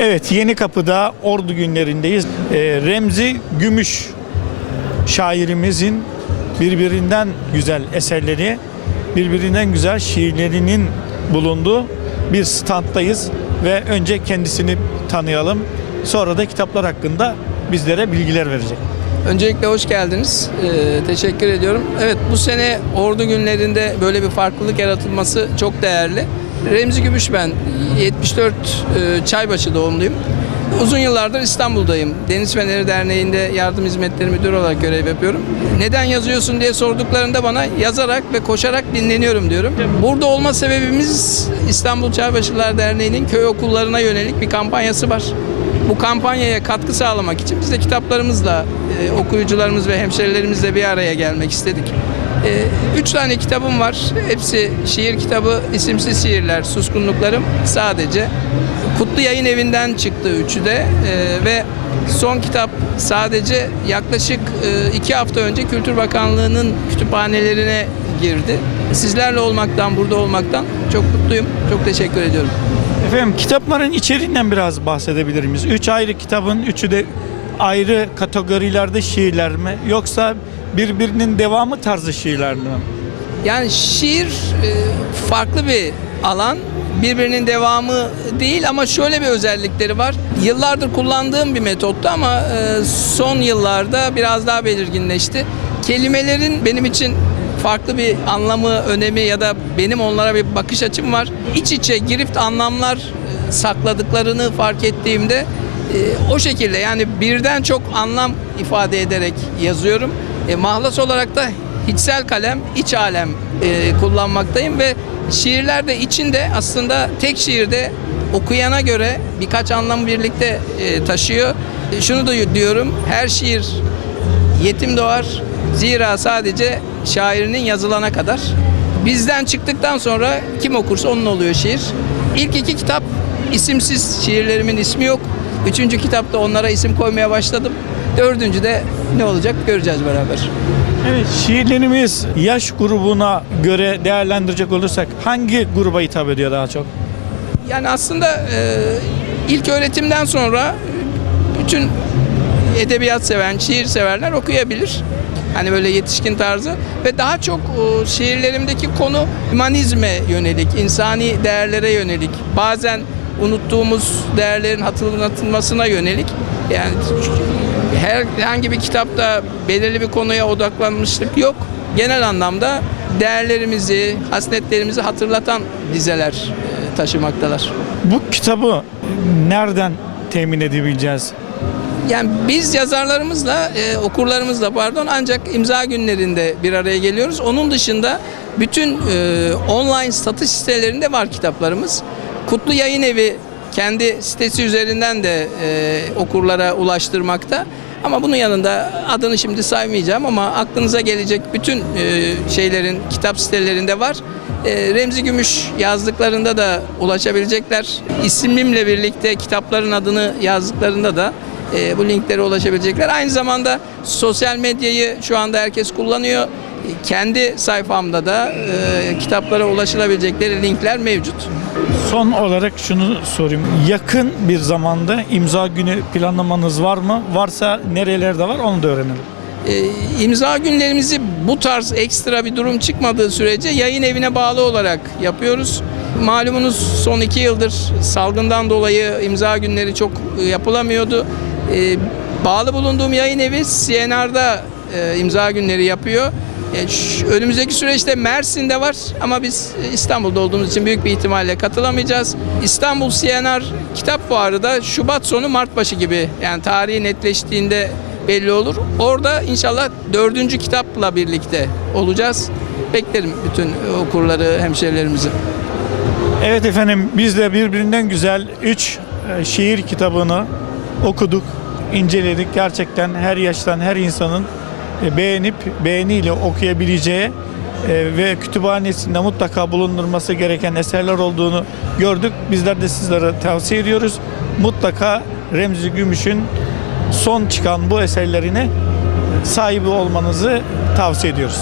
Evet Yeni Kapı'da Ordu günlerindeyiz. Ee, Remzi Gümüş şairimizin birbirinden güzel eserleri, birbirinden güzel şiirlerinin bulunduğu bir standdayız ve önce kendisini tanıyalım. Sonra da kitaplar hakkında bizlere bilgiler verecek. Öncelikle hoş geldiniz. Ee, teşekkür ediyorum. Evet bu sene Ordu günlerinde böyle bir farklılık yaratılması çok değerli. Remzi Gümüş ben. 74 e, Çaybaşı doğumluyum. Uzun yıllardır İstanbul'dayım. Deniz Feneri Derneği'nde yardım hizmetleri müdürü olarak görev yapıyorum. Neden yazıyorsun diye sorduklarında bana yazarak ve koşarak dinleniyorum diyorum. Burada olma sebebimiz İstanbul Çaybaşılar Derneği'nin köy okullarına yönelik bir kampanyası var. Bu kampanyaya katkı sağlamak için biz de kitaplarımızla e, okuyucularımız ve hemşerilerimizle bir araya gelmek istedik. E, üç tane kitabım var. Hepsi şiir kitabı, isimsiz şiirler, suskunluklarım sadece. Kutlu Yayın Evi'nden çıktı üçü de E, ve son kitap sadece yaklaşık e, iki hafta önce Kültür Bakanlığı'nın kütüphanelerine girdi. Sizlerle olmaktan, burada olmaktan çok mutluyum. Çok teşekkür ediyorum. Efendim kitapların içeriğinden biraz bahsedebilir miyiz? Üç ayrı kitabın üçü de ayrı kategorilerde şiirler mi? Yoksa birbirinin devamı tarzı şiirler mi? Yani şiir e, farklı bir alan. Birbirinin devamı değil ama şöyle bir özellikleri var. Yıllardır kullandığım bir metottu ama e, son yıllarda biraz daha belirginleşti. Kelimelerin benim için farklı bir anlamı, önemi ya da benim onlara bir bakış açım var. İç içe girift anlamlar e, sakladıklarını fark ettiğimde e, o şekilde yani birden çok anlam ifade ederek yazıyorum. E, mahlas olarak da içsel kalem, iç alem e, kullanmaktayım ve şiirlerde içinde aslında tek şiirde okuyana göre birkaç anlamı birlikte e, taşıyor. E, şunu da diyorum, her şiir yetim doğar. Zira sadece şairinin yazılana kadar. Bizden çıktıktan sonra kim okursa onun oluyor şiir. İlk iki kitap isimsiz şiirlerimin ismi yok. Üçüncü kitapta onlara isim koymaya başladım. Dördüncü de ne olacak göreceğiz beraber. Evet şiirlerimiz yaş grubuna göre değerlendirecek olursak hangi gruba hitap ediyor daha çok? Yani aslında e, ilk öğretimden sonra bütün edebiyat seven, şiir severler okuyabilir. Hani böyle yetişkin tarzı ve daha çok e, şiirlerimdeki konu humanizme yönelik, insani değerlere yönelik. Bazen unuttuğumuz değerlerin hatırlatılmasına yönelik. Yani herhangi bir kitapta belirli bir konuya odaklanmışlık yok. Genel anlamda değerlerimizi, hasletlerimizi hatırlatan dizeler e, taşımaktalar. Bu kitabı nereden temin edebileceğiz? Yani biz yazarlarımızla, e, okurlarımızla pardon ancak imza günlerinde bir araya geliyoruz. Onun dışında bütün e, online satış sitelerinde var kitaplarımız. Kutlu Yayın Evi kendi sitesi üzerinden de e, okurlara ulaştırmakta. Ama bunun yanında adını şimdi saymayacağım ama aklınıza gelecek bütün e, şeylerin kitap sitelerinde var. E, Remzi Gümüş yazdıklarında da ulaşabilecekler. İsmimle birlikte kitapların adını yazdıklarında da e, bu linklere ulaşabilecekler. Aynı zamanda sosyal medyayı şu anda herkes kullanıyor. Kendi sayfamda da e, kitaplara ulaşılabilecekleri linkler mevcut. Son olarak şunu sorayım. Yakın bir zamanda imza günü planlamanız var mı? Varsa nerelerde var onu da öğrenelim. E, imza günlerimizi bu tarz ekstra bir durum çıkmadığı sürece yayın evine bağlı olarak yapıyoruz. Malumunuz son iki yıldır salgından dolayı imza günleri çok e, yapılamıyordu. E, bağlı bulunduğum yayın evi CNR'da e, imza günleri yapıyor. E, şu- önümüzdeki süreçte Mersin'de var ama biz İstanbul'da olduğumuz için büyük bir ihtimalle katılamayacağız. İstanbul CNR Kitap Fuarı da Şubat sonu Mart başı gibi yani tarihi netleştiğinde belli olur. Orada inşallah dördüncü kitapla birlikte olacağız. Beklerim bütün okurları, hemşerilerimizi. Evet efendim biz de birbirinden güzel 3 şiir kitabını okuduk, inceledik. Gerçekten her yaştan her insanın e, beğenip beğeniyle okuyabileceği e, ve kütüphanesinde mutlaka bulundurması gereken eserler olduğunu gördük. Bizler de sizlere tavsiye ediyoruz. Mutlaka Remzi Gümüş'ün son çıkan bu eserlerine sahibi olmanızı tavsiye ediyoruz.